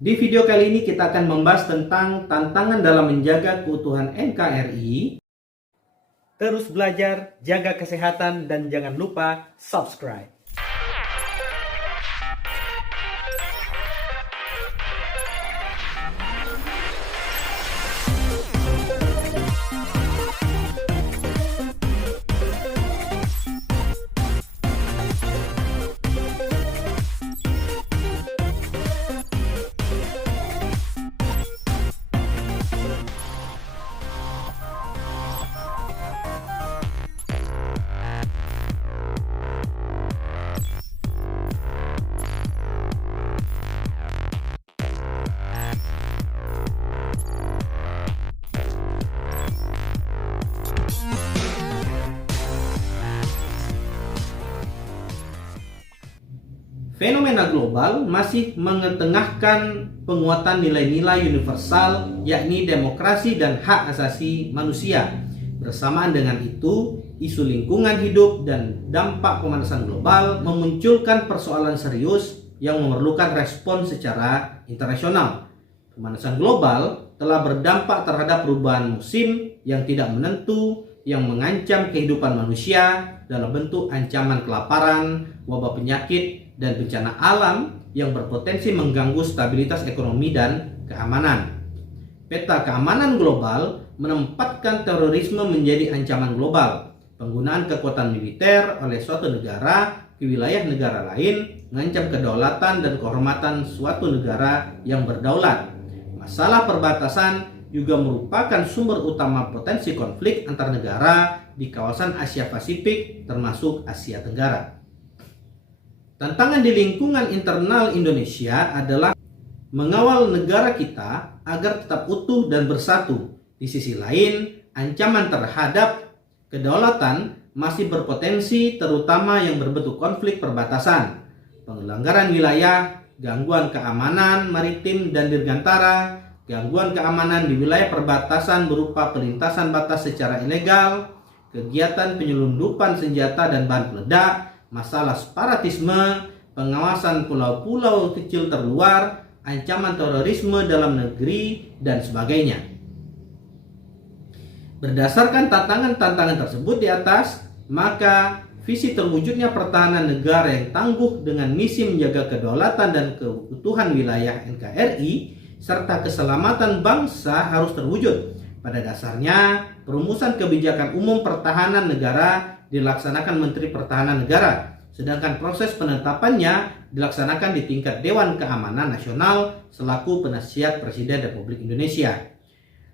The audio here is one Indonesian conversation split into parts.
Di video kali ini kita akan membahas tentang tantangan dalam menjaga keutuhan NKRI. Terus belajar, jaga kesehatan, dan jangan lupa subscribe. Fenomena global masih mengetengahkan penguatan nilai-nilai universal, yakni demokrasi dan hak asasi manusia. Bersamaan dengan itu, isu lingkungan hidup dan dampak pemanasan global memunculkan persoalan serius yang memerlukan respon secara internasional. Pemanasan global telah berdampak terhadap perubahan musim yang tidak menentu, yang mengancam kehidupan manusia dalam bentuk ancaman kelaparan, wabah penyakit, dan bencana alam yang berpotensi mengganggu stabilitas ekonomi dan keamanan. Peta keamanan global menempatkan terorisme menjadi ancaman global. Penggunaan kekuatan militer oleh suatu negara ke wilayah negara lain mengancam kedaulatan dan kehormatan suatu negara yang berdaulat. Masalah perbatasan juga merupakan sumber utama potensi konflik antar negara di kawasan Asia Pasifik termasuk Asia Tenggara. Tantangan di lingkungan internal Indonesia adalah mengawal negara kita agar tetap utuh dan bersatu. Di sisi lain, ancaman terhadap kedaulatan masih berpotensi, terutama yang berbentuk konflik perbatasan, pelanggaran wilayah, gangguan keamanan maritim dan dirgantara, gangguan keamanan di wilayah perbatasan berupa pelintasan batas secara ilegal, kegiatan penyelundupan senjata dan bahan peledak, masalah separatisme, pengawasan pulau-pulau kecil terluar, ancaman terorisme dalam negeri, dan sebagainya. Berdasarkan tantangan-tantangan tersebut di atas, maka visi terwujudnya pertahanan negara yang tangguh dengan misi menjaga kedaulatan dan keutuhan wilayah NKRI serta keselamatan bangsa harus terwujud. Pada dasarnya, perumusan kebijakan umum pertahanan negara dilaksanakan Menteri Pertahanan Negara, sedangkan proses penetapannya dilaksanakan di tingkat Dewan Keamanan Nasional selaku penasihat Presiden Republik Indonesia.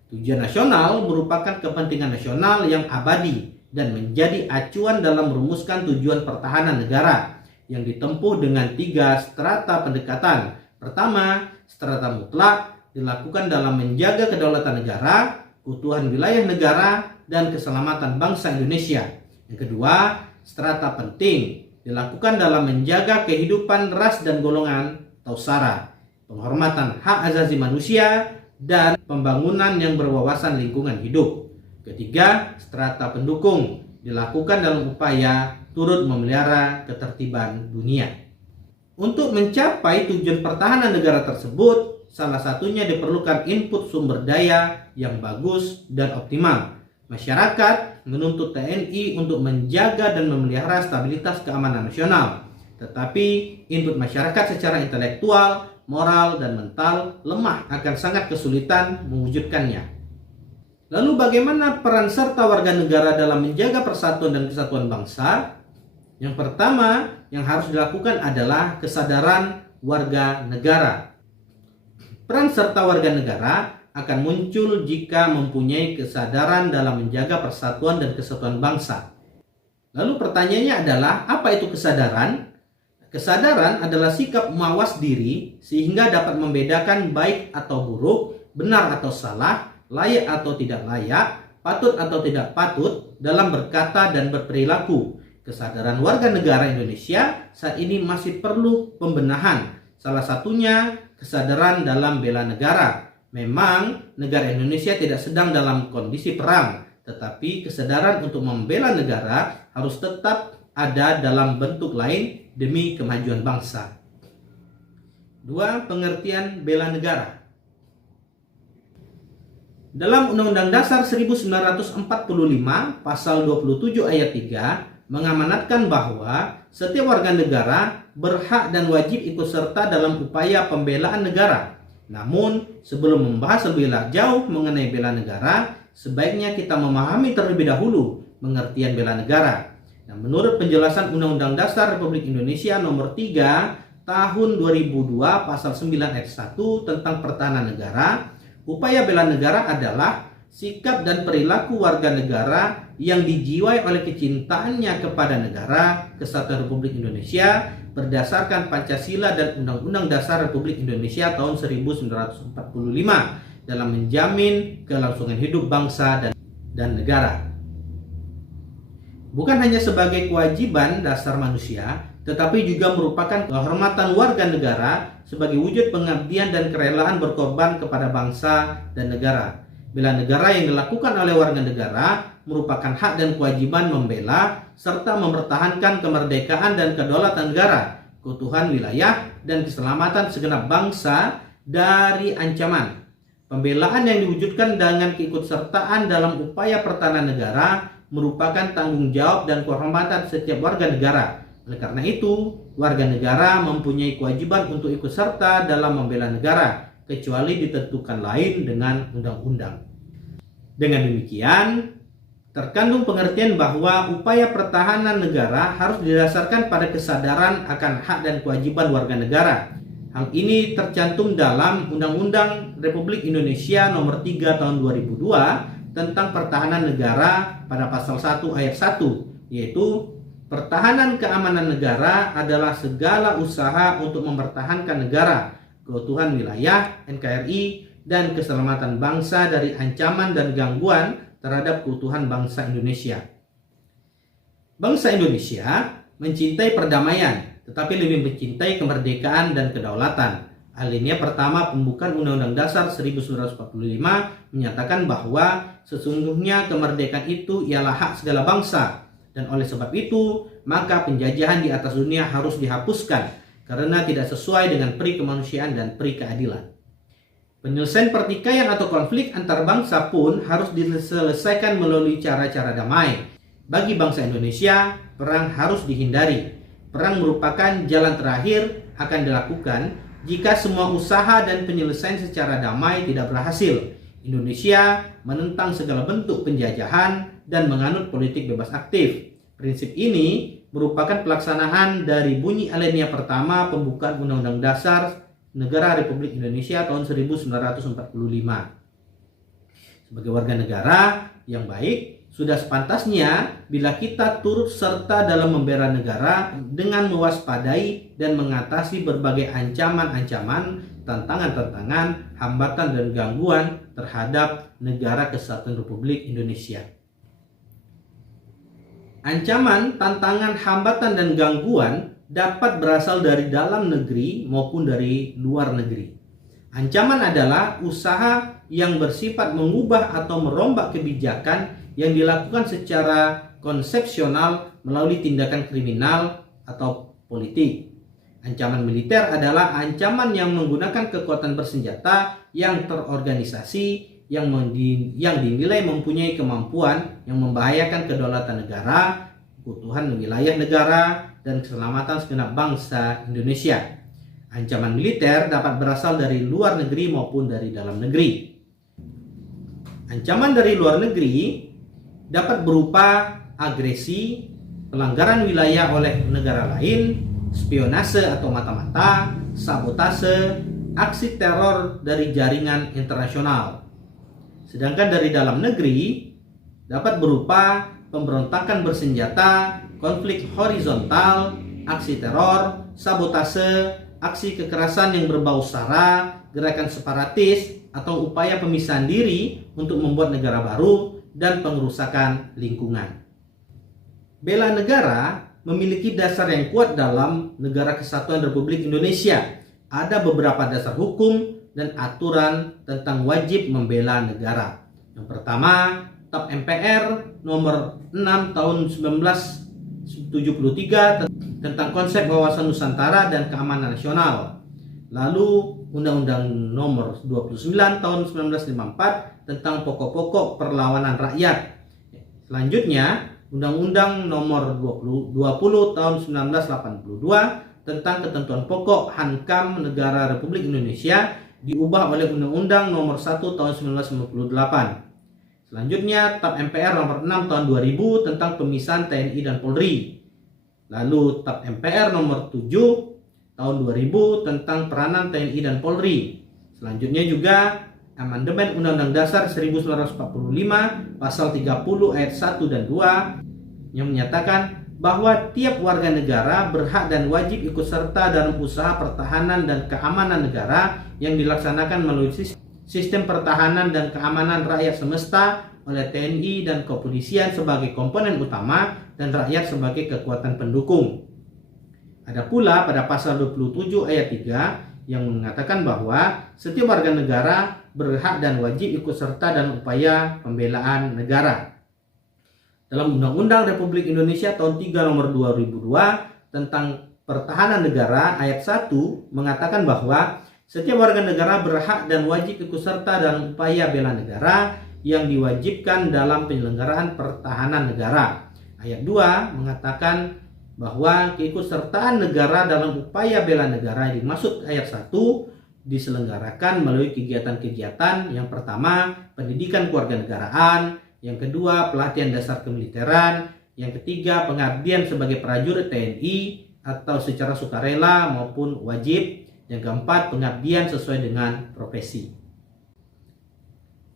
Tujuan nasional merupakan kepentingan nasional yang abadi dan menjadi acuan dalam merumuskan tujuan pertahanan negara yang ditempuh dengan 3 strata pendekatan. Pertama, strata mutlak dilakukan dalam menjaga kedaulatan negara, keutuhan wilayah negara, dan keselamatan bangsa Indonesia. Yang kedua, strata penting dilakukan dalam menjaga kehidupan ras dan golongan atau SARA, penghormatan hak asasi manusia, dan pembangunan yang berwawasan lingkungan hidup. Ketiga, strata pendukung dilakukan dalam upaya turut memelihara ketertiban dunia. Untuk mencapai tujuan pertahanan negara tersebut, salah satunya diperlukan input sumber daya yang bagus dan optimal. Masyarakat menuntut TNI untuk menjaga dan memelihara stabilitas keamanan nasional. Tetapi input masyarakat secara intelektual, moral, dan mental lemah akan sangat kesulitan mewujudkannya. Lalu bagaimana peran serta warga negara dalam menjaga persatuan dan kesatuan bangsa? Yang pertama yang harus dilakukan adalah kesadaran warga negara. Peran serta warga negara akan muncul jika mempunyai kesadaran dalam menjaga persatuan dan kesatuan bangsa. Lalu pertanyaannya adalah, apa itu kesadaran? Kesadaran adalah sikap mawas diri sehingga dapat membedakan baik atau buruk, benar atau salah, layak atau tidak layak, patut atau tidak patut dalam berkata dan berperilaku. Kesadaran warga negara Indonesia saat ini masih perlu pembenahan. Salah satunya kesadaran dalam bela negara. Memang negara Indonesia tidak sedang dalam kondisi perang, tetapi kesadaran untuk membela negara harus tetap ada dalam bentuk lain demi kemajuan bangsa. 2. Pengertian bela negara. Dalam Undang-Undang Dasar 1945 pasal 27 ayat 3 mengamanatkan bahwa setiap warga negara berhak dan wajib ikut serta dalam upaya pembelaan negara. Namun, sebelum membahas lebih jauh mengenai bela negara, sebaiknya kita memahami terlebih dahulu pengertian bela negara. Nah, menurut penjelasan Undang-Undang Dasar Republik Indonesia nomor 3 tahun 2002 pasal 9 ayat 1 tentang pertahanan negara, upaya bela negara adalah sikap dan perilaku warga negara yang dijiwai oleh kecintaannya kepada negara Kesatuan Republik Indonesia berdasarkan Pancasila dan Undang-Undang Dasar Republik Indonesia tahun 1945 dalam menjamin kelangsungan hidup bangsa dan negara. Bukan hanya sebagai kewajiban dasar manusia, tetapi juga merupakan kehormatan warga negara sebagai wujud pengabdian dan kerelaan berkorban kepada bangsa dan negara. Bela negara yang dilakukan oleh warga negara merupakan hak dan kewajiban membela serta mempertahankan kemerdekaan dan kedaulatan negara, keutuhan wilayah, dan keselamatan segenap bangsa dari ancaman. Pembelaan yang diwujudkan dengan keikutsertaan dalam upaya pertahanan negara merupakan tanggung jawab dan kehormatan setiap warga negara. Oleh karena itu, warga negara mempunyai kewajiban untuk ikut serta dalam membela negara, kecuali ditentukan lain dengan undang-undang. Dengan demikian, terkandung pengertian bahwa upaya pertahanan negara harus didasarkan pada kesadaran akan hak dan kewajiban warga negara. Hal ini tercantum dalam Undang-Undang Republik Indonesia nomor 3 tahun 2002 tentang pertahanan negara pada pasal 1 ayat 1, yaitu pertahanan keamanan negara adalah segala usaha untuk mempertahankan negara, keutuhan wilayah NKRI, dan keselamatan bangsa dari ancaman dan gangguan terhadap keutuhan bangsa Indonesia. Bangsa Indonesia mencintai perdamaian, tetapi lebih mencintai kemerdekaan dan kedaulatan. Alinea pertama pembukaan Undang-Undang Dasar 1945 menyatakan bahwa sesungguhnya kemerdekaan itu ialah hak segala bangsa, dan oleh sebab itu maka penjajahan di atas dunia harus dihapuskan karena tidak sesuai dengan peri kemanusiaan dan peri keadilan. Penyelesaian pertikaian atau konflik antar bangsa pun harus diselesaikan melalui cara-cara damai. Bagi bangsa Indonesia, perang harus dihindari. Perang merupakan jalan terakhir akan dilakukan jika semua usaha dan penyelesaian secara damai tidak berhasil. Indonesia menentang segala bentuk penjajahan dan menganut politik bebas aktif. Prinsip ini merupakan pelaksanaan dari bunyi alinea pertama pembukaan Undang-Undang Dasar Negara Republik Indonesia tahun 1945. Sebagai warga negara yang baik, sudah sepantasnya bila kita turut serta dalam membela negara dengan mewaspadai dan mengatasi berbagai ancaman-ancaman, tantangan-tantangan, hambatan dan gangguan terhadap negara Kesatuan Republik Indonesia. Ancaman, tantangan, hambatan dan gangguan dapat berasal dari dalam negeri maupun dari luar negeri. Ancaman adalah usaha yang bersifat mengubah atau merombak kebijakan yang dilakukan secara konsepsional melalui tindakan kriminal atau politik. Ancaman militer adalah ancaman yang menggunakan kekuatan bersenjata yang terorganisasi yang dinilai mempunyai kemampuan yang membahayakan kedaulatan negara, keutuhan wilayah negara, dan keselamatan segenap bangsa Indonesia. Ancaman militer dapat berasal dari luar negeri maupun dari dalam negeri. Ancaman dari luar negeri dapat berupa agresi, pelanggaran wilayah oleh negara lain, spionase atau mata-mata, sabotase, aksi teror dari jaringan internasional. Sedangkan dari dalam negeri dapat berupa pemberontakan bersenjata, konflik horizontal, aksi teror, sabotase, aksi kekerasan yang berbau sara, gerakan separatis, atau upaya pemisahan diri untuk membuat negara baru, dan pengerusakan lingkungan. Bela negara memiliki dasar yang kuat dalam Negara Kesatuan Republik Indonesia. Ada beberapa dasar hukum dan aturan tentang wajib membela negara. Yang pertama, TAP MPR nomor 6 tahun 1973 tentang konsep wawasan Nusantara dan keamanan nasional. Lalu Undang-Undang Nomor 29 Tahun 1954 tentang pokok-pokok perlawanan rakyat. Selanjutnya, Undang-Undang Nomor 20 Tahun 1982 tentang ketentuan pokok Hankam Negara Republik Indonesia diubah oleh Undang-Undang Nomor 1 Tahun 1998. Selanjutnya, TAP MPR Nomor 6 Tahun 2000 tentang pemisahan TNI dan Polri. Lalu TAP MPR Nomor 7 Tahun 2000 tentang peranan TNI dan Polri. Selanjutnya juga Amandemen Undang-Undang Dasar 1945 Pasal 30 ayat 1 dan 2 yang menyatakan bahwa tiap warga negara berhak dan wajib ikut serta dalam usaha pertahanan dan keamanan negara yang dilaksanakan melalui sistem pertahanan dan keamanan rakyat semesta oleh TNI dan kepolisian sebagai komponen utama dan rakyat sebagai kekuatan pendukung. Ada pula pada pasal 27 ayat 3 yang mengatakan bahwa setiap warga negara berhak dan wajib ikut serta dalam upaya pembelaan negara. Dalam Undang-Undang Republik Indonesia Tahun 3 Nomor 2002 tentang Pertahanan Negara ayat 1 mengatakan bahwa setiap warga negara berhak dan wajib ikut serta dalam upaya bela negara yang diwajibkan dalam penyelenggaraan pertahanan negara. Ayat 2 mengatakan bahwa keikutsertaan negara dalam upaya bela negara yang dimaksud ayat 1 diselenggarakan melalui kegiatan-kegiatan yang pertama pendidikan kewarganegaraan, yang kedua pelatihan dasar kemiliteran, yang ketiga pengabdian sebagai prajurit TNI atau secara sukarela maupun wajib, yang keempat pengabdian sesuai dengan profesi.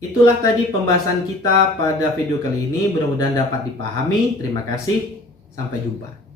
Itulah tadi pembahasan kita pada video kali ini, mudah-mudahan dapat dipahami. Terima kasih, sampai jumpa.